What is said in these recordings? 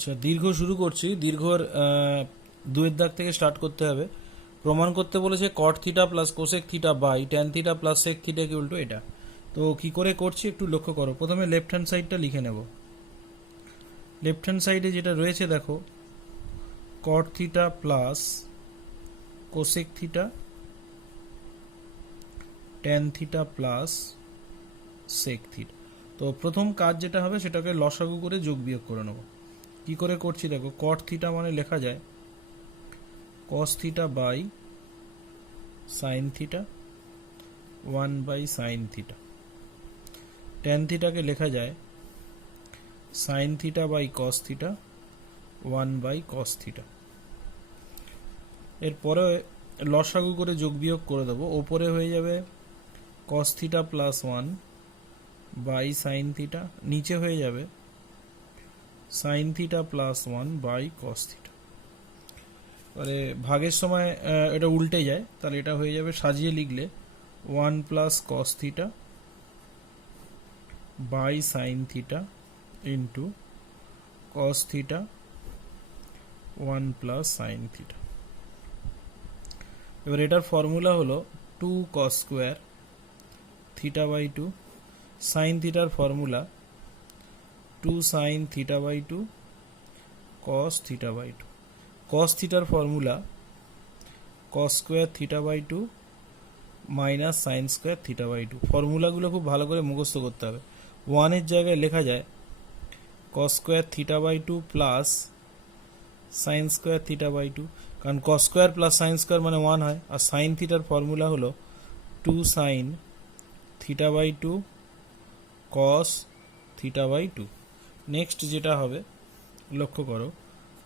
আচ্ছা, দীর্ঘ শুরু করছি। দীর্ঘর দুয়ের দাগ থেকে স্টার্ট করতে হবে। প্রমাণ করতে বলেছে cot theta plus cosec theta by tan theta plus sec theta কি উল্টো এটা। তো কি করে করছি একটু লক্ষ্য করো। প্রথমে লেফট হ্যান্ড সাইডটা লিখে নেব। লেফট হ্যান্ড সাইডে যেটা রয়েছে দেখো, cot theta plus cosec theta tan theta plus sec theta. তো প্রথম কাজ যেটা হবে সেটাকে লসাগু করে যোগ বিয়োগ করে নেব। কি করে করছি দেখো, কট থিটা মানে লেখা যায় cos theta by sine theta 1/sin theta. Tan থিটাকে লেখা যায় sine theta by cos theta 1/cos theta. এরপরে লসাগু করে যোগ বিয়োগ করে দেবো। ওপরে হয়ে যাবে cos theta plus 1/sin theta, নিচে হয়ে যাবে sine theta plus 1/cos theta. তাহলে ভাগের সময় এটা উল্টে যায়, তাহলে এটা হয়ে যাবে সাজিয়ে লিখলে 1+cos theta by sine theta into cos theta 1+sin theta. এবার এটার ফর্মুলা হলো 2cos square theta by 2, sine থিটার formula 2sin theta by 2 cos theta by 2, cos থিটার formula cos square theta by 2 minus sine square theta by 2। ফর্মুলাগুলো খুব ভালো করে মুখস্থ করতে হবে। 1 জায়গায় লেখা যায় cos square theta by 2 plus sine square theta by 2, কারণ cos square plus sine square মানে 1 হয়। আর সাইন থিটার ফর্মুলা হলো 2sin theta by 2 cos theta by 2। Next যেটা হবে লক্ষ্য করো,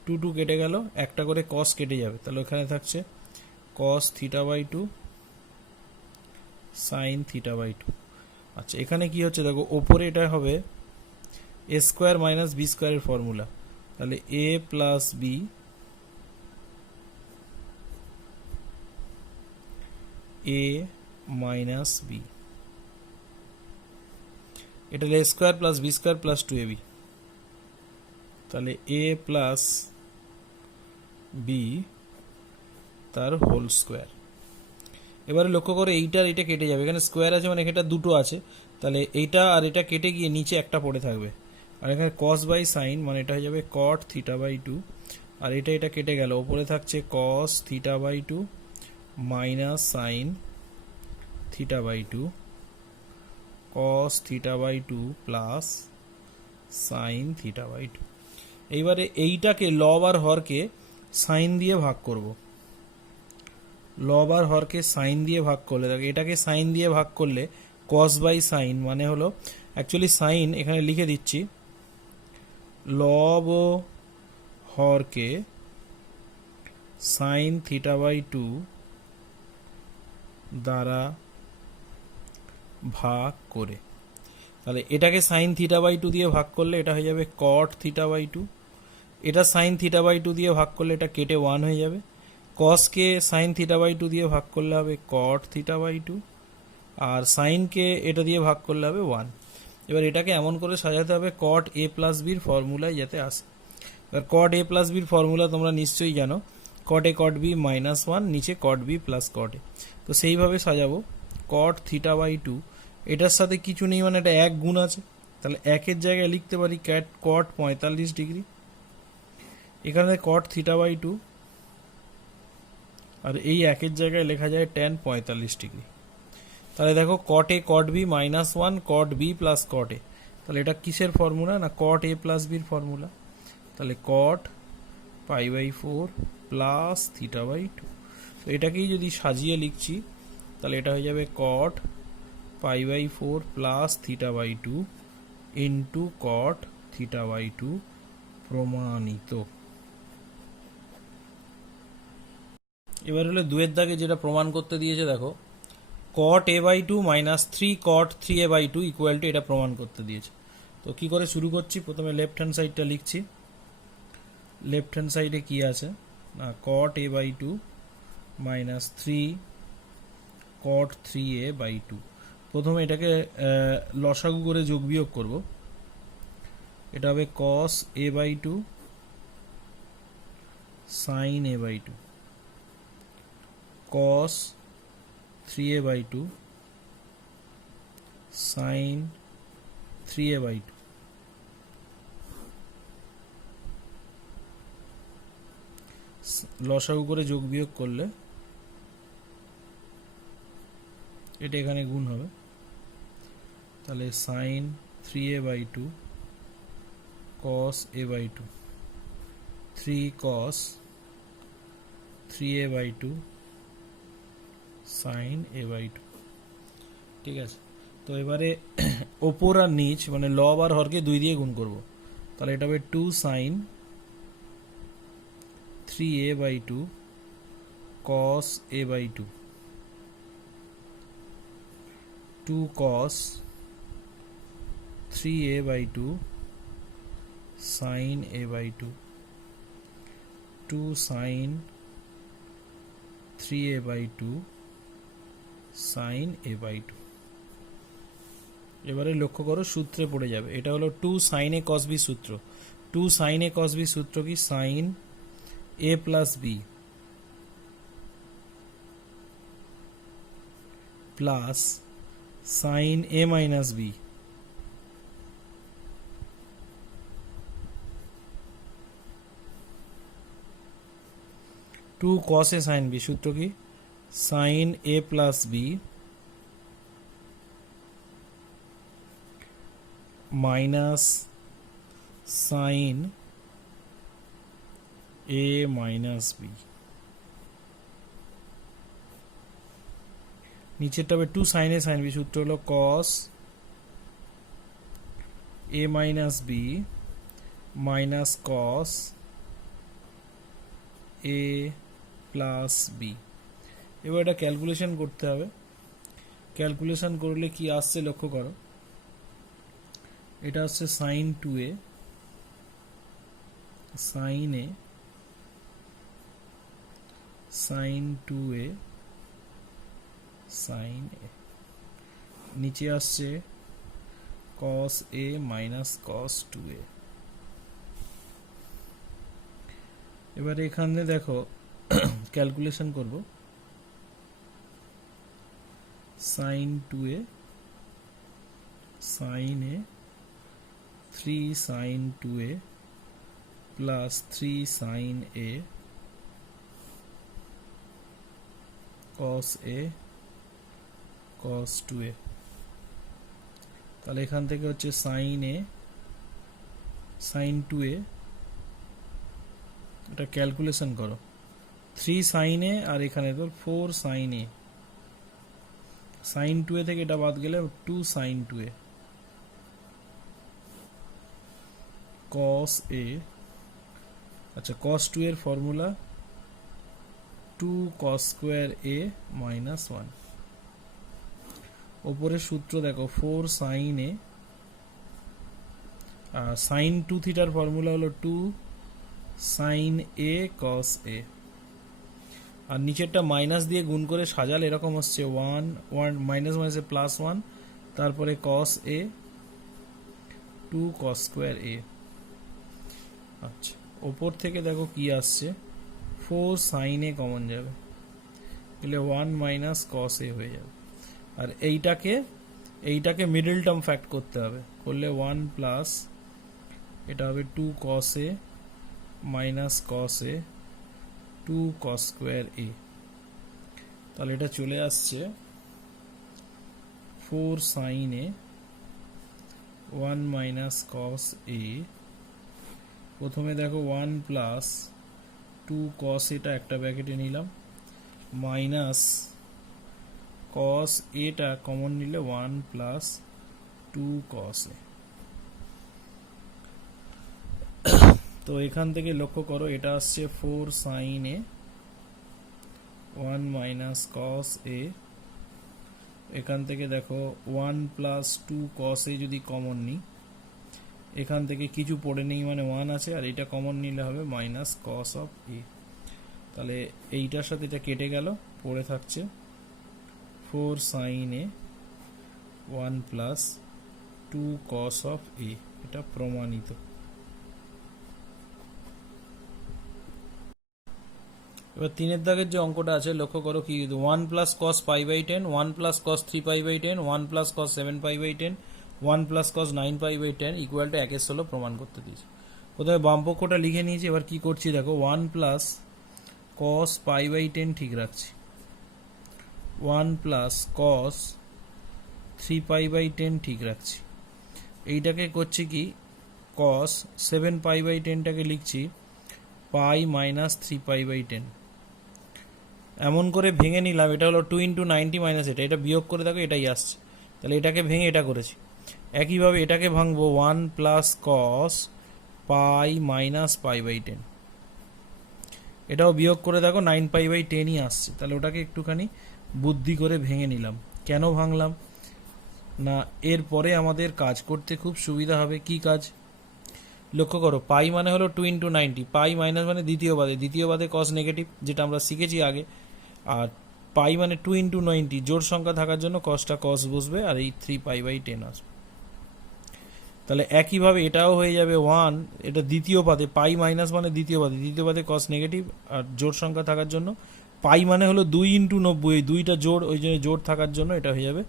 2 কেটে গেল, একটা করে cos কেটে যাবে, তাহলে ওখানে থাকছে cos theta by 2 sine theta by 2। আচ্ছা, এখানে কি হচ্ছে দেখো, ওপরে এটা হবে এ স্কোয়ার মাইনাস বি স্কোয়ারের ফর্মুলা, তাহলে A plus B A minus B, এটা A square plus B square plus 2ab, তাহলে এ প্লাস বি তার হোল স্কোয়ার। এবারে লক্ষ্য করে এইটার এটা কেটে যাবে, এখানে স্কোয়ার আছে মানে এটা দুটো আছে, তাহলে এইটা আর এটা কেটে গিয়ে নিচে একটা পড়ে থাকবে। আর এখানে cos বাই সাইন মানে এটা হয়ে যাবে cot থিটা বাই 2, আর এটা কেটে গেল, ওপরে থাকছে cos theta by 2 minus sine theta by 2 cos theta by 2 plus sine theta by 2। এইবারে এইটাকে লব আর হরকে সাইন দিয়ে ভাগ করব। লব আর হরকে সাইন দিয়ে ভাগ করলে দেখো, এটাকে সাইন দিয়ে ভাগ করলে cos বাই সাইন মানে হলো, অ্যাকচুয়ালি সাইন এখানে লিখে দিচ্ছি, লব ও হরকে সাইন থিটা বাই 2 দ্বারা ভাগ করে, তাহলে এটাকে সাইন থিটা বাই 2 দিয়ে ভাগ করলে এটা হয়ে যাবে cot থিটা বাই 2, এটা সাইন থিটা বাই 2 দিয়ে ভাগ করলে এটা কেটে 1 হয়ে যাবে, কসকে সাইন থিটা বাই 2 দিয়ে ভাগ করলে হবে cot থিটা বাই 2, আর সাইনকে এটা দিয়ে ভাগ করলে হবে 1। এবার এটাকে এমন করে সাজাতে হবে cot a প্লাস বির ফর্মুলায় যাতে আসে। এবার cot a প্লাস বির ফর্মুলা তোমরা নিশ্চয়ই জানো, cot a cot b minus 1, নিচে cot b plus cot a। তো সেইভাবে সাজাবো cot থিটা বাই 2, এটার সাথে কিছু নেই মানে এটা এক গুণ আছে, তাহলে একের জায়গায় লিখতে পারি cot 45 ডিগ্রি, এখানে cot থিটা বাই 2, আর এই একের জায়গায় লেখা যায় tan 45 ডিগ্রি। তাহলে দেখো cot a cot b minus 1 cot b plus cot a, তাহলে এটা কিসের ফর্মুলা না cot a প্লাস বির ফর্মুলা, তাহলে cot pi by 4 plus theta by 2। তো এটাকেই যদি সাজিয়ে লিখছি তাহলে এটা হয়ে যাবে cot pi by 4 plus theta by 2 into cot theta by 2 প্রমাণিত। এবার হলো দুয়ের দাগে যেটা প্রমাণ করতে দিয়েছে দেখো, cot a by 2 minus 3 cot 3a by 2 equal to, এটা প্রমাণ করতে দিয়েছে। তো কি করে শুরু করছি, প্রথমে লেফট হ্যান্ড সাইডটা লিখছি। লেফট হ্যান্ড সাইডে কি আছে না cot a by 2 minus 3 cot 3a by 2। প্রথমে এটাকে লসাগু করে যোগ বিয়োগ করব, এটা হবে cos a by 2 sine A by two, cos 3a by two sine 3a by two. লসাগু করে যোগ বিয়োগ করলে এটা এখানে গুণ হবে, তাহলে সাইন 3a বাই টু কস a by two 3 cos 3a by two sine a by two. ঠিক আছে, তো এবারে ওপর আর নিচ মানে লব আর হরকে 2 দিয়ে গুণ করব, তাহলে এটা হবে 2 sine 3a by two cos a by two 2 cos 3a by two sine a by two 2 sine 3a by two sine a by two. এবারে লক্ষ্য করো সূত্রে পড়ে যাবে, এটা হলো 2 সাইন a cos b সূত্র। 2 সাইন a cos b সূত্র কি? Sine a plus B plus sine a minus B two cos a sine B, সূত্র কি? Sine a plus B minus sine a minus B. নিচেরটা হবে 2 sign a sine B, সূত্র হলো cos a minus B minus cos a plus B. এবার এটা calculation করতে হবে, ক্যালকুলেশন করলে কি আসছে লক্ষ্য করো, এটা হচ্ছে sine 2a sine a sine 2a sine a, নিচে আসছে cos a minus cos 2a। এবারে এখানে দেখো ক্যালকুলেশন করব, sine 2a sine a 3 sine 2a plus 3 sine a cos a cos 2a। তাহলে এখান থেকে হচ্ছে সাইন a সাইন 2a, এটা ক্যালকুলেশন করো, 3 সাইন a আর এখানে 4 সাইন a, সাইন 2a থেকে এটা বাদ গেলে 2 সাইন 2a cos a। আচ্ছা, cos 2 এর formula 2 cos square a minus 1। ওপরের সূত্র দেখো 4 সাইন a, সাইন 2 থিটার ফর্মুলা হলো 2 সাইন a cos a, আর নিচেরটা মাইনাস দিয়ে গুণ করে সাজালে এরকম হচ্ছে 1 1 মাইনাস মাইনাসে প্লাস 1, তারপরে cos a 2 cos square a। আচ্ছা, ওপর থেকে দেখো কি আসছে, 4 সাইন a কমন যাবে, তাহলে 1 মাইনাস cos a হয়ে যাবে, আর এইটাকে মিডল টার্ম ফ্যাক্ট করতে হবে, করলে 1 প্লাস এটা হবে 2 cos a minus cos a 2 cos square a। তাহলে এটা চলে আসছে 4 sine a 1 minus cos a। প্রথমে দেখো 1 প্লাস 2 cos এটা একটা ব্র্যাকেটে নিলাম, মাইনাস cos এটা কমন নিলে 1 প্লাস 2 cos a। তো এখান থেকে লক্ষ্য করো এটা আসছে 4 sine a 1 minus cos a, এখান থেকে দেখো 1 প্লাস 2 cos a যদি কমন নিই, এখান থেকে কিছু পড়ে নেই মানে 1 আছে, আর এটা কমন নিলে হবে মাইনাস cos অফ a। তাহলে এইটার সাথে এটা কেটে গেল, পড়ে থাকছে 4 sine a 1 plus 2 cos of a। এটা প্রমাণিত। এবার 3-এর দাগের যে অঙ্কটা আছে লক্ষ্য করো কি 1 plus cos pi by 10, 1 plus cos 3 pi by 10, 1 plus cos 7 pi by 10, 1 plus cos 9 pi by 10 equal to 1/16 প্রমাণ করতে দিয়েছে। প্রথমে বাম পক্ষটা লিখে নিয়েছি, এবার কি করছি দেখো 1 প্লাস কস পাই বাই 10 ঠিক রাখছি, 1 প্লাস কস 3 পাই বাই 10 ঠিক রাখছি, এইটাকে করছি কি কস 7 পাই বাই 10টাকে লিখছি পাই মাইনাস 3 পাই বাই 10, এমন করে ভেঙে নিলাম। এটা হলো 2 ইন্টু 90 মাইনাস এটা বিয়োগ করে দেখো এটাই আসছে, তাহলে এটাকে ভেঙে এটা করেছি। একইভাবে এটাকে ভাঙবো 1 plus cos pi minus pi by 10, এটাও বিয়োগ করে দেখো 9 পাই বাই 10ই আসছে, তাহলে ওটাকে একটুখানি বুদ্ধি করে ভেঙে নিলাম। কেন ভাঙলাম না, এরপরে আমাদের কাজ করতে খুব সুবিধা হবে। কি কাজ লক্ষ্য করো, পাই মানে হলো 2 ইন্টু 90, পাই মাইনাস মানে দ্বিতীয় বাদে কস নেগেটিভ, যেটা আমরা শিখেছি আগে। আর পাই মানে 2 ইন্টু 90, জোড় সংখ্যা থাকার জন্য কসটা কস বসবে, আর এই 3 পাই বাই 10 আসবে। তাহলে একইভাবে এটাও হয়ে যাবে 1, এটা দ্বিতীয় পাদে, পাই মাইনাস মানে দ্বিতীয় পাদে কস নেগেটিভ, আর জোড় সংখ্যা থাকার জন্য পাই মানে হলো 2 ইন্টু 90, এই দুইটা জোড়, ওই জন্য জোড় থাকার জন্য এটা হয়ে যাবে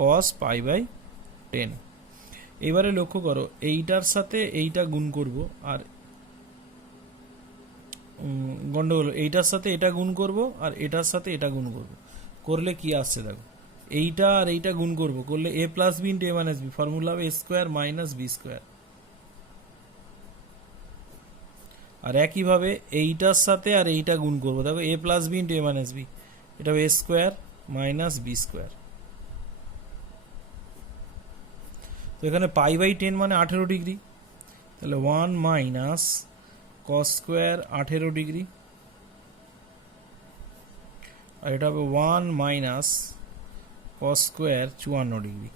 কস পাই বাই 10। এবারে লক্ষ্য করো এইটার সাথে এইটা গুণ করব, আর গন্ডগোল, এইটার সাথে এটা গুণ করব আর এটার সাথে এটা গুণ করব, করলে কি আসছে দেখো, এইটা আর এইটা গুণ করব, করলে এ plus B into A minus B, formula হবে A square minus B square. আর একইভাবে এইটার সাথে আর এইটা গুণ করব, দেখো এ plus B into A minus B, এটা হবে A square minus B square. তো এখানে পাই বাই 10 মানে 18 ডিগ্রি, তাহলে 1 মাইনাস কস স্কোয়ার 18 ডিগ্রি, আর এটা হবে 1 মাইনাস কস স্কোয়ার 54 ডিগ্রি।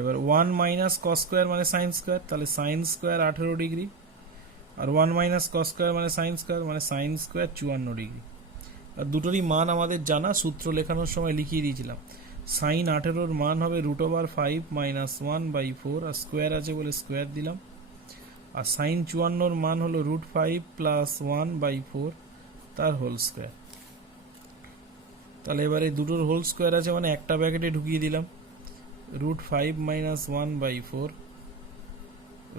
এবার 1 মাইনাস কস স্কোয়ার মানে সাইন স্কোয়ার, তাহলে সাইন স্কোয়ার 18 ডিগ্রি, আর 1 মাইনাস কস স্কোয়ার মানে সাইন স্কোয়ার 54 ডিগ্রি। আর দুটোরই মান আমাদের জানা, সূত্র লেখানোর সময় লিখিয়ে দিয়েছিলাম। সাইন 18-র মান হবে √5 মাইনাস 1/4, আর স্কোয়ার আছে বলে স্কোয়ার দিলাম, আর সাইন 54-র মান হলো √5 প্লাস 1/4 তার হোল স্কোয়ার। তাহলে এবারে দুটোর হোল স্কোয়ার আছে মানে একটা ব্র্যাকেটে ঢুকিয়ে দিলাম, √5 মাইনাস 1/4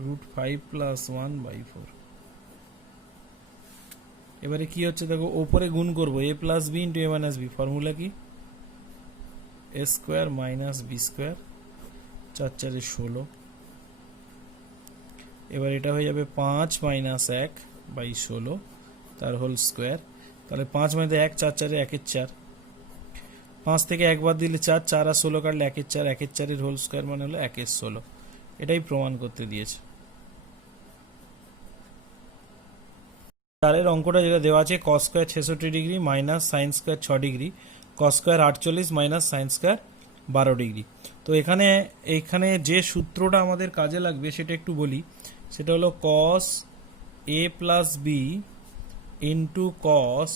√5 প্লাস 1/4। এবারে কি হচ্ছে দেখো, ওপরে গুণ করবো এ plus B into A minus B, formula কি এ স্কোয়ার মাইনাস বি স্কোয়ার, 4 4 16। এবার এটা হয়ে যাবে 5 মাইনাস 1/16 তার হোল স্কোয়ার, তাহলে 5 মাইনাস 1, 4 4 1 4, 5 থেকে 1 বাদ দিলে 4, 4 আর 16 কাটলে 1 4, 1 4 হোল স্কোয়ার মানে হলো 1 16। এটাই প্রমাণ করতে দিয়েছে। চারের অঙ্কটা যেটা দেওয়া আছে cos square 66 degree minus sine square 6 degree, cos square 48 minus sine square 12 degree. তো এখানে যে সূত্রটা আমাদের কাজে লাগবে সেটা একটু বলি, সেটা হলো কস A plus B into cos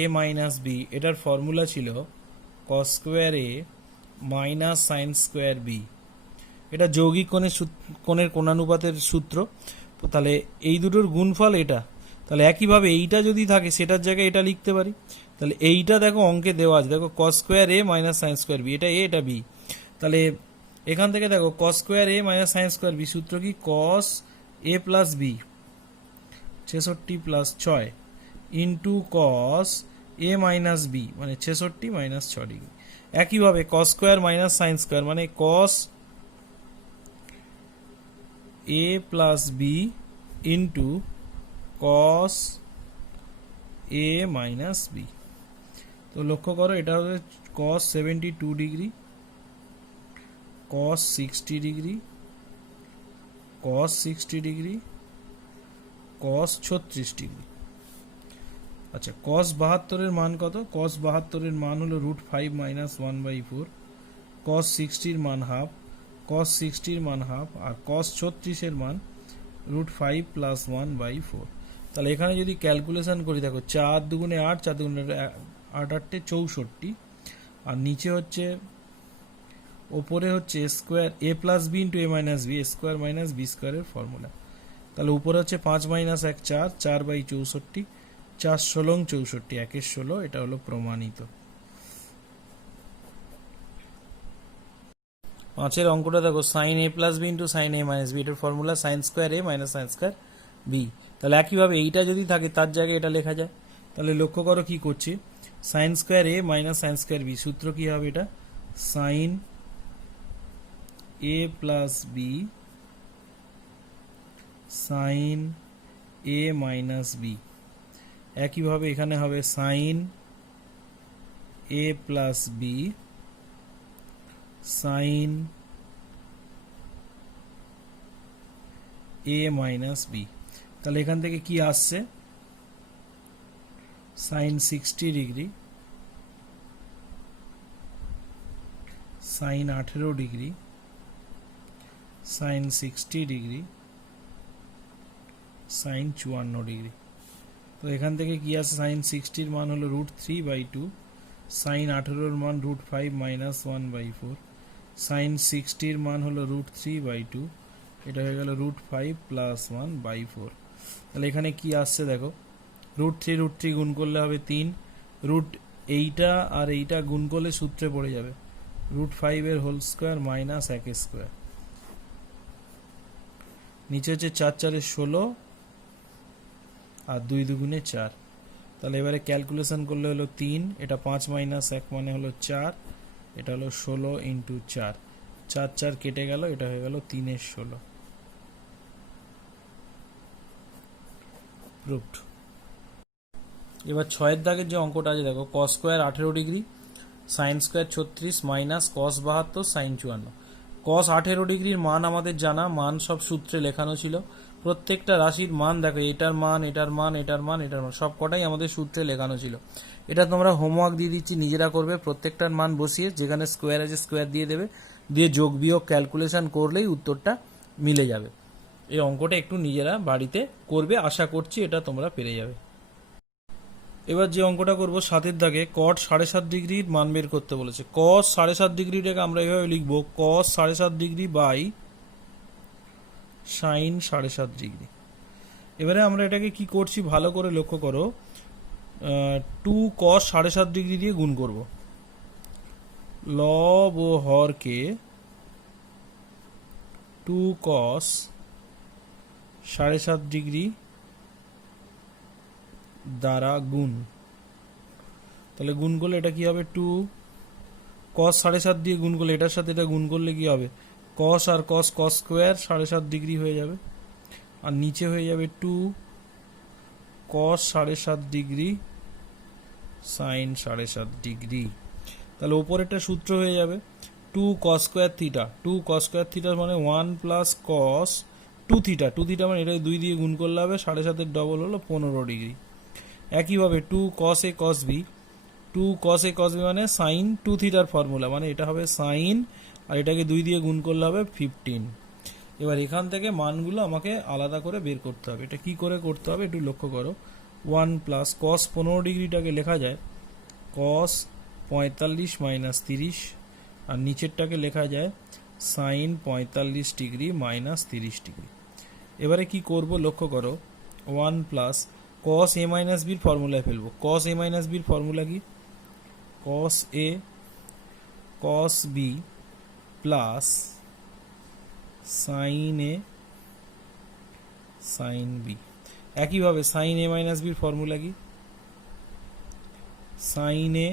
A minus B, এটার ফর্মুলা ছিল কস square A minus sine square B. এটা যৌগিক কোণের কোণানুপাতের সূত্র, তাহলে এই দুটোর গুণফল এটা। তাহলে একইভাবে এইটা যদি থাকে সেটার জায়গায় এটা লিখতে পারি, তাহলে এইটা দেখো অঙ্কে দেওয়া আছে, দেখো cos square A minus sine square B, এটা এ এটা বি। তাহলে এখান থেকে দেখো cos square A minus sine square B সূত্র কি cos A plus B 66 plus 6 into cos A minus B মানে 66 মাইনাস 6 ডিগ্রি। একইভাবে cos square minus sine square মানে cos A plus B into cos A minus B. তো লক্ষ্য করো এটা হবে কস 72 ডিগ্রি, কস 60 ডিগ্রি, কস 60 ডিগ্রি, কস 36 ডিগ্রি। আচ্ছা কস 72-এর মান কত? কস 72-এর মান হলো √5 মাইনাস 1/4, কস 60-র মান হাফ, কস 60-র মান হাফ, আর কস 36-এর মান √5 প্লাস 1/4। তাহলে এখানে যদি ক্যালকুলেশন করি দেখো 4 দুগুণে 8, 4 দুগুণে 8 8 64, আর নিচে হচ্ছে ওপরে হচ্ছে square A plus B into A minus B, square minus B স্কোয়ারের ফর্মুলা। তাহলে উপরে হচ্ছে 5 মাইনাস 1 4, 4/64, 4 16 64, 1 এর 16, এটা হলো প্রমাণিত। 5-এর অঙ্কটা দেখো, sine a plus B into sine a minus B, এটার formula sine square a minus sine square B. তাহলে একইভাবে এইটা যদি থাকে তার জায়গায় এটা লেখা যায়। তাহলে লক্ষ্য করো কি করছি, sine square a minus sine square B, সূত্র কি হবে এটা, sine a plus B sine a minus B. একইভাবে এখানে হবে sine a plus B sine a minus B. তাহলে এখান থেকে কি আসছে, sine 60 degree sine 18 degree sine 60 degree sine 54 degree. তো এখান থেকে কি আসছে, সাইন 60-র মান হলো √3/2, সাইন 18-র মান √5 মাইনাস 1/4, সাইন 60-র মান হলো √3/2, এটা হয়ে গেল √5 প্লাস 1/4। তাহলে এখানে কি আসছে দেখো, √3 গুণ করলে হবে 3, এইটা আর এইটা গুণ করলে সূত্রে পড়ে যাবে, √5 হোল স্কোয়ার মাইনাস 1 স্কোয়ার, নিচে হচ্ছে 4 4 16 আর 2 2 4। তাহলে এবারে ক্যালকুলেশন করলে হলো 3, এটা 5 মাইনাস 1 মানে হলো 4, এটা হলো 16 ইন্টু 4, 4 4 কেটে গেল, এটা হয়ে গেল 3 এর 16। প্রুফড। এবার 6-এর দাগের যে অঙ্কটা আছে দেখো, cos square 18 degree sine square 36 minus cos 72 sine 54। Cos 18 ডিগ্রির মান আমাদের জানা, মান সব সূত্রে লেখানো ছিল। প্রত্যেকটা রাশির মান দেখো, এটার মান এটার মান এটার মান এটার মান সব কটাই আমাদের সূত্রে লেখানো ছিল। এটা তোমরা হোমওয়ার্ক দিয়ে দিচ্ছি, নিজেরা করবে। প্রত্যেকটার মান বসিয়ে যেখানে স্কোয়ার আছে স্কোয়ার দিয়ে দেবে, দিয়ে যোগ বিয়োগ ক্যালকুলেশন করলেই উত্তরটা মিলে যাবে। এই অঙ্কটা একটু নিজেরা বাড়িতে করবে, আশা করছি এটা তোমরা পেরে যাবে। এবার যে অঙ্কটা করব 7-এর দাগে, কট 7.5 ডিগ্রির মান বের করতে বলেছে। কস 7.5 ডিগ্রিটাকে আমরা এইভাবে লিখব, কস 7.5 ডিগ্রি বাই সাইন 7.5 ডিগ্রি। এবারে আমরা এটাকে কি করছি ভালো করে লক্ষ্য করো, 2 cos 7.5 ডিগ্রি দিয়ে গুণ করব। লব ও হরকে 2 cos 7.5 ডিগ্রি দ্বারা গুণ। তাহলে গুণ করলে এটা কি হবে, 2 cos 7.5 দিয়ে গুণ করলে এটার সাথে এটা গুণ করলে কি হবে, cos আর cos cos স্কোয়ার 7.5 ডিগ্রি হয়ে যাবে, আর নিচে হয়ে যাবে 2 cos 7.5 ডিগ্রি সাইন 7.5 ডিগ্রি। তাহলে ওপরেরটা সূত্র হয়ে যাবে 2 cos square theta, 2 cos square theta মানে 1 প্লাস cos 2 থিটা, 2 থিটা মানে এটা 2 দিয়ে গুণ করলে হবে 7.5-এর ডবল হলো 15 ডিগ্রি। একইভাবে 2 cos a cos b, 2 cos a cos b মানে সাইন 2 থিটার ফর্মুলা, মানে এটা হবে সাইন, আর এটাকে 2 দিয়ে গুণ করলে হবে 15। এবার এখান থেকে মানগুলো আমাকে আলাদা করে বের করতে হবে। এটা কি করে করতে হবে একটু লক্ষ্য করো, 1 প্লাস cos 15 ডিগ্রিটাকে লেখা যায় cos 45 মাইনাস 30, আর নিচেরটাকে লেখা যায় সাইন 45 ডিগ্রি মাইনাস 30 ডিগ্রি। এবারে কি করব লক্ষ্য করো, 1 প্লাস cos a মাইনাস বির ফর্মুলায় ফেলবো। cos a মাইনাস বির ফর্মুলা কি, cos a cos b plus sine a sine b। একইভাবে সাইন a মাইনাস বির ফর্মুলা কি, sine a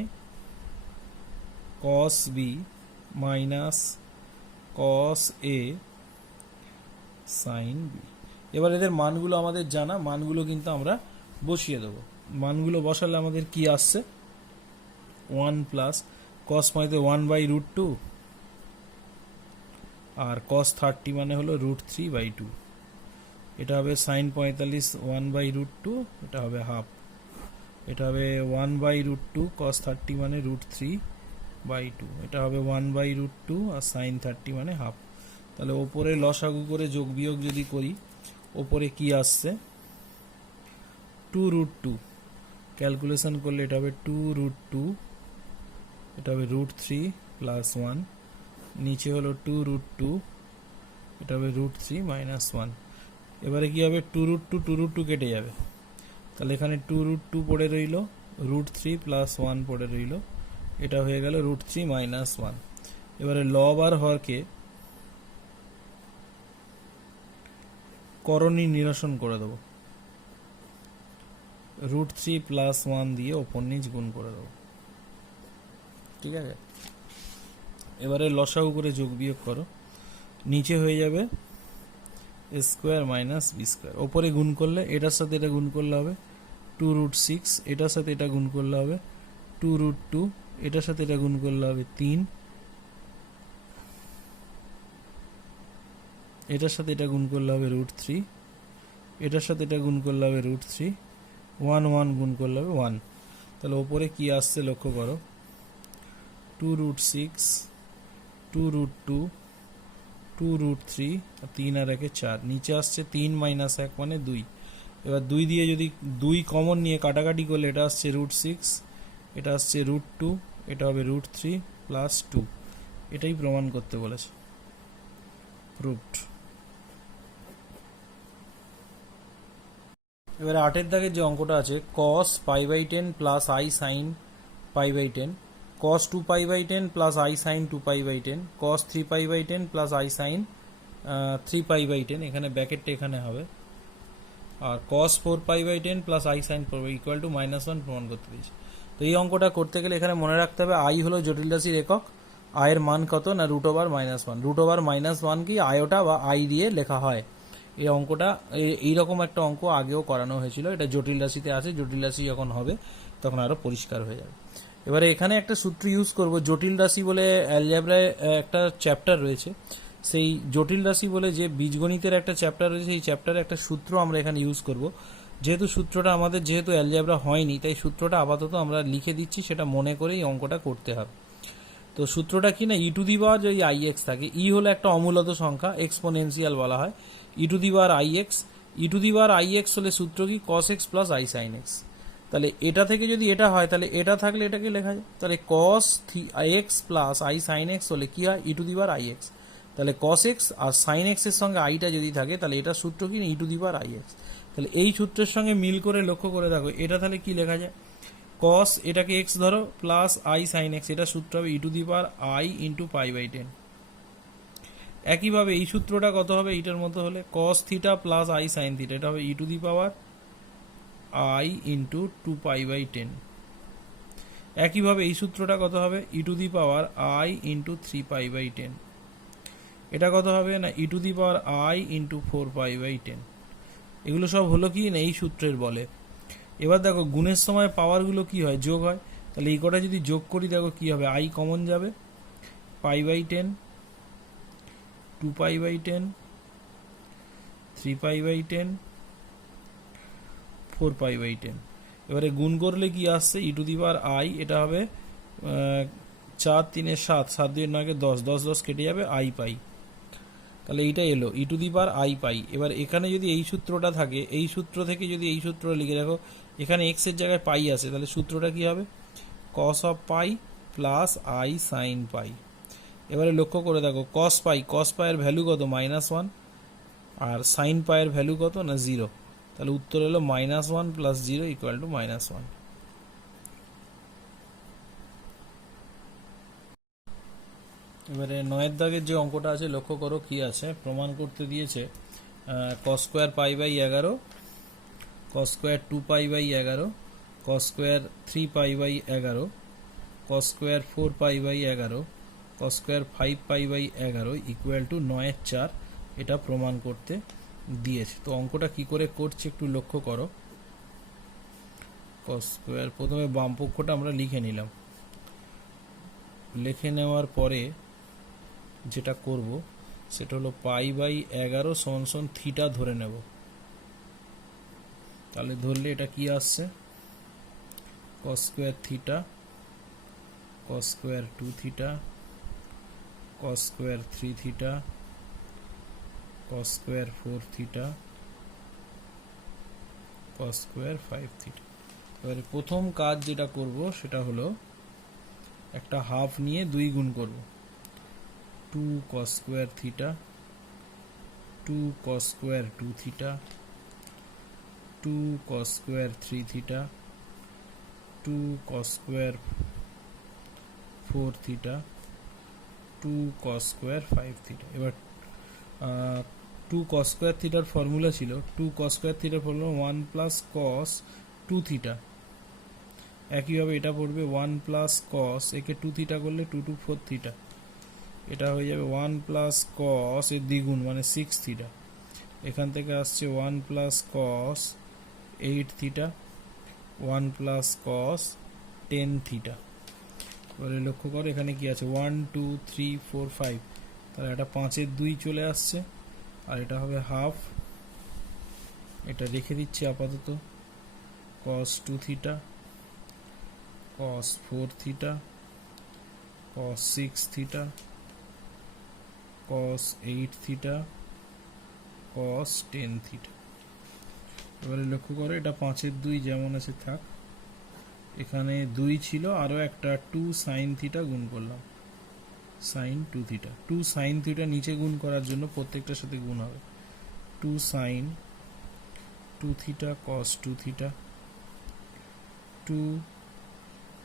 cos b minus cos a sine b। এবার এদের মানগুলো আমাদের জানা, মানগুলো কিন্তু আমরা বসিয়ে দেবো। মানগুলো বসালে আমাদের কি আসছে, 1 প্লাস cos মানে 1/√2, আর cos 30 মানে হলো √3/2, এটা হবে সাইন 45 1/√2, এটা হবে হাফ, এটা হবে 1/√2, cos 30 মানে √3/2, এটা হবে 1/√2, আর সাইন 30 মানে হাফ। তাহলে ওপরে লসাগু করে যোগ বিয়োগ যদি করি, ওপরে কি আসছে 2√2, ক্যালকুলেশন করলে এটা হবে 2√2, এটা হবে √3 প্লাস 1, নিচে হলো 2√2, এটা হবে √3 মাইনাস 1। এবারে কি হবে, 2√2 কেটে যাবে, তাহলে এখানে 2√2 পড়ে রইল, √3 + 1 পড়ে রইল, এটা হয়ে গেল √3 - 1। এবারে লব আর হরকে করণী নিরসন করে দেবো, √3 + 1 দিয়ে ওপর নিচ গুণ করে দেবো, ঠিক আছে। এবারে লসাগু করে যোগ বিয়োগ করো, নিচে হয়ে যাবে a² - b², ওপরে গুণ করলে এটার সাথে এটা গুণ করলে হবে 2√6, এটার সাথে এটা গুণ করলে হবে 2√2, এটার সাথে এটা গুণ করলে হবে 3, এটার সাথে এটা গুণ করলে হবে √3, এটার সাথে এটা গুণ করলে হবে √3, 1 1 গুণ করলে হবে 1। তাহলে ওপরে কি আসছে লক্ষ্য করো, 2√6, 2√2, 2√3, 3 আর 1 4, নিচে আসছে 3 - 1 মানে 2। এবার 2 দিয়ে যদি 2 কমন নিয়ে কাটাকাটি করলে এটা আসছে √6, এটা আসছে √2, এটা হবে √3 + 2, এটাই প্রমাণ করতে বলেছে, প্রুভড। এবারে 8-এর দাগের যে অঙ্কটা আছে, cos π/10 + i sin π/10, cos 2π/10 + i sin 2π/10, cos 3π/10 + i sin 3π/10, এখানে ব্র্যাকেটটা এখানে হবে, আর cos 4π/10 + i sin 4 = -1 প্রমাণ করতে দিয়েছে। তো এই অঙ্কটা করতে গেলে এখানে মনে রাখতে হবে i হলো জটিল রাশির একক, i এর মান কত না √(-1), √(-1) কি আয়োটা বা i দিয়ে লেখা হয়। এই অঙ্কটা এইরকম একটা অঙ্ক আগেও করানো হয়েছিল, এটা জটিল রাশিতে আছে, জটিল রাশি যখন হবে তখন আরো পরিষ্কার হয়ে যাবে। এবারে এখানে একটা সূত্র ইউজ করব, জটিল রাশি বলে অ্যালজেব্রায় একটা চ্যাপ্টার রয়েছে, সেই জটিল রাশি বলে যে বীজগণিতের একটা চ্যাপ্টার রয়েছে, সেই চ্যাপ্টারে একটা সূত্র আমরা এখানে ইউজ করব। যেহেতু সূত্রটা আমাদের যেহেতু অ্যালজেব্রা হয়নি, তাই সূত্রটা আপাতত আমরা লিখে দিচ্ছি, সেটা মনে করে এই অঙ্কটা করতে হবে। তো সূত্রটা কি না, e⁻, যদি ix থাকে, ই হলো একটা অমূলত সংখ্যা, এক্সপোনেনশিয়াল বলা হয়, e⁻ix, e⁻ix হলে সূত্র কি cos x + i sin x। তাহলে এটা থেকে যদি এটা হয়, তাহলে এটা থাকলে এটাকে লেখা যায়, তাহলে cos x + i sin x হলে কি হয়, e⁻ix। তাহলে cos x আর sin x এর সঙ্গে আইটা যদি থাকে, তাহলে এটা সূত্র কি e⁻ix। তাহলে এই সূত্রের সঙ্গে মিল করে লক্ষ্য করে দেখো, এটা তাহলে কি লেখা যায়, cos এটাকে x ধরো প্লাস i sin x, এটা সূত্র হবে e⁻i × π/10। একইভাবে এই সূত্রটা কত হবে, এইটার মতো হলে cos θ + i sin θ, এটা হবে e⁻i × 2π/10। একইভাবে এই সূত্রটা কত হবে, e⁻i × 3π/10, এটা কত হবে না e⁻i × 4π/10। এগুলো সব হলো কি না এই সূত্রের বলে। এবার দেখো গুণের সময় পাওয়ারগুলো কি হয়, যোগ হয়, তাহলে এই কটা যদি যোগ করি দেখো কি হবে, i কমন যাবে, π/10, 2π/10, 3π/10, 4π/10। এবারে গুণ করলে কি আসছে, e⁻i, এটা হবে 4 3 7, 7 2 9 10, 10 10 কেটে যাবে, i পাই, তাহলে এইটা এলো e⁻i পাই। এবার এখানে যদি এই সূত্রটা থাকে, এই সূত্র থেকে যদি এই সূত্র লিখে দেখো, এখানে x এর জায়গায় পাই আছে, তাহলে সূত্রটা কি হবে, cos of π + i sin π। এবারে লক্ষ্য করে দেখো, cos π এর ভ্যালু কত, -1, আর sin π এর ভ্যালু কত না 0, তাহলে উত্তর হলো -1 + 0 = -1। এবারে 9-এর দাগের যে অঙ্কটা আছে লক্ষ্য করো কি আছে, প্রমাণ করতে দিয়েছে cos² π/11, cos² 2π/11, cos² 3π/11, cos² 4π/11, cos² 5π/11 = 9/4, এটা প্রমাণ করতে দিয়েছে। তো অঙ্কটা কি করে করছে একটু লক্ষ্য করো। cos², প্রথমে বাম পক্ষটা আমরা লিখে নিলাম, লিখে নেওয়ার পরে যেটা করব সেটা হলো π/11 = θ ধরে নেব। তাহলে ধরলে এটা কি আসছে, cos² θ, cos² 2θ, cos² 3θ, cos² 4θ, cos² 5θ। এবারে প্রথম কাজ যেটা করব সেটা হলো একটা হাফ নিয়ে 2 গুণ করব, 2 cos² θ 2 cos square 2 theta, 2 cos square 3 theta, 2 cos square 4 theta, 2 cos square 5 theta। এবার 2 cos square থিটার ফর্মুলা ছিল 2 cos square থিটার ফর্মুলা 1 প্লাস cos 2 থিটা। একইভাবে এটা পড়বে 1 প্লাস cos, একে 2 থিটা করলে 2 টু 4 থিটা, এটা হয়ে যাবে 1 প্লাস cos এর দ্বিগুণ মানে 6 থিটা। এখান থেকে আসছে 1 plus cos 8 theta, 1 plus cos 10 theta. এবারে লক্ষ্য করো এখানে কি আছে 1 2 3 4 5, তাহলে এটা 5 এর 2 চলে আসছে, আর এটা হবে হাফ। এটা রেখে দিচ্ছি আপাতত। cos 2 theta, cos 4 theta, cos 6 theta, cos 8 theta, cos 10 theta. এবারে লক্ষ্য করো এটা 5 এর 2 যেমন আছে থাক, এখানে 2 ছিল, আরও একটা 2 sin থিটা গুণ করলাম, sin 2 থিটা। 2 sin থিটা নিচে গুণ করার জন্য প্রত্যেকটার সাথে গুণ হবে, 2 sin 2 theta cos 2 theta, 2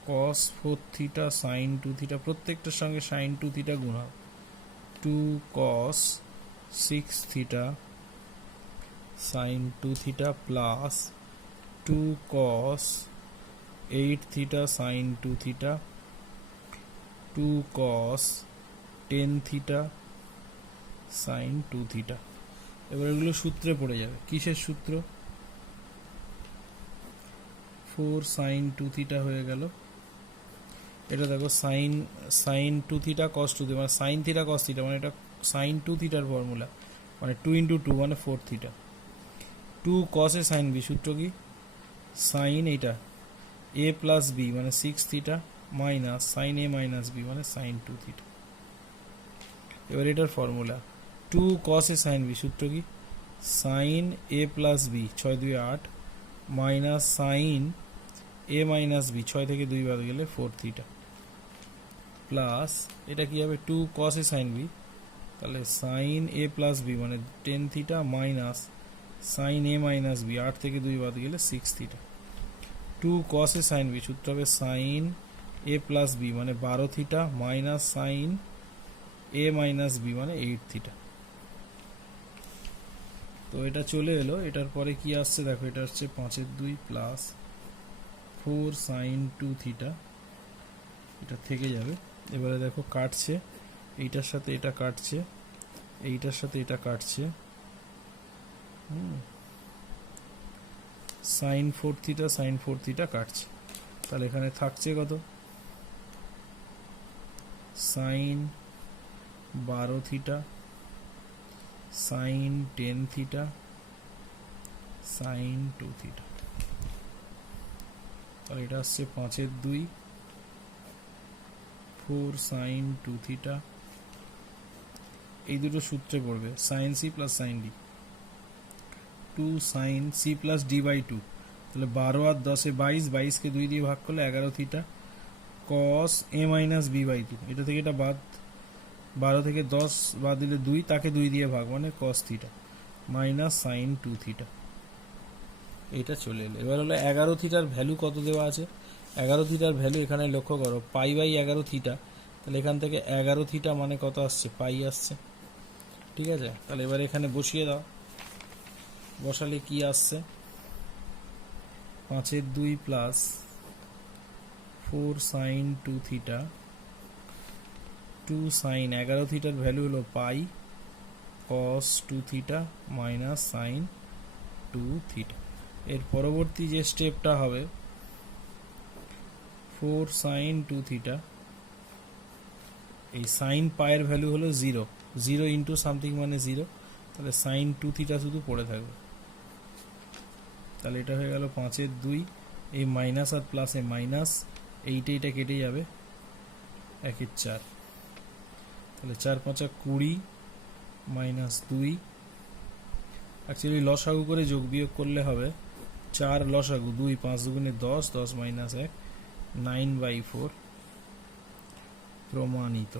cos 4 theta sin 2 theta, প্রত্যেকটার সঙ্গে sin 2 থিটা গুণ হবে, 2 cos 6 theta sin 2 theta plus 2 cos 8 theta sin 2 theta, 2 cos 10 theta sin 2 theta. এবার এগুলো সূত্রে পড়ে যাবে। কিসের সূত্র? 4 sin 2 থিটা হয়ে গেল। এটা দেখো sin 2 থিটা cos 2 থিটা, মানে sin থিটা cos থিটা, মানে এটা sin 2 থিটার ফর্মুলা, মানে 2 into 2 মানে 4 থিটা। 2 cos এ sin b, সূত্র কি? sin এটা a প্লাস b মানে 6 theta minus sin a minus b মানে sin 2 থিটা। এবার এটার ফর্মুলা 2 cos এ sin b, সূত্র কি? sin a plus b 6 2 8 minus sin a minus b, 6 থেকে 2 বাদ গেলে 4 থিটা, প্লাস এটা কি হবে 2 cos এ sin b, তাহলে sin a প্লাস b মানে 10 theta minus sin a minus b, 8 থেকে 2 বাদ গেলে 6 থিটা। 2 cos এ sin b, সূত্র হবে sin a প্লাস b মানে 12 theta minus sin a minus b মানে 8 থিটা। তো এটা চলে এলো। এটার পরে কি আসছে দেখো, এটা আসছে 5 এর 2 প্লাস 4 sin 2 থিটা, এটা থেকে যাবে। এবারে দেখো কাটছে, এইটার সাথে এটা কাটছে, এইটার সাথে এটা কাটছে, sin 4 থিটা sin 4 থিটা কাটছে, তাহলে এখানে থাকছে কত? sin 12 theta sin 10 theta sin 2 theta. তাহলে এটা আসছে 5 এর 2 4 sin 2 থিটা। এই দুটো সূত্রে পড়বে sin c plus sin d, 2 sin c plus d by 2, তাহলে 12 আর 10 এ 22, 22 কে 2 দিয়ে ভাগ করলে 11 theta cos a minus b by 2, এটা থেকে এটা বাদ, 12 থেকে 10 বাদ দিলে 2, তাকে 2 দিয়ে ভাগ মানে cos theta minus sin 2 theta. এটা চলে এলো। এবার হলো 11 থিটার ভ্যালু কত দেওয়া আছে? 11 থিটার ভ্যালু এখানে লক্ষ্য করো পাই বাই 11 থিটা, তাহলে এখান থেকে 11 থিটা মানে কত আসছে? পাই আসছে। ঠিক আছে, তাহলে এবার এখানে বসিয়ে দাও, বসালে কি আসছে? 5 এর 2 প্লাস 4 sin 2 থিটা, 2 sin 11 থিটার ভ্যালু হলো পাই cos 2 theta minus sin 2 theta. এর পরবর্তী যে স্টেপটা হবে 4 sin 2 থিটা, এই sin পায়ের ভ্যালু হলো 0, 0 ইন্টু সামথিং মানে 0, তাহলে sin 2 থিটা শুধু পড়ে থাকবে। তাহলে এটা হয়ে গেল 5 এর 2, এই মাইনাস আর প্লাসে মাইনাস, এইটা কেটে যাবে, 1 এর 4, তাহলে 4 5 20 মাইনাস 2, অ্যাকচুয়ালি লসাগু করে যোগ বিয়োগ করলে হবে 4 লসাগু 2 5 দুগুণে 10, 10 মাইনাস 1 9/4 প্রমাণিত।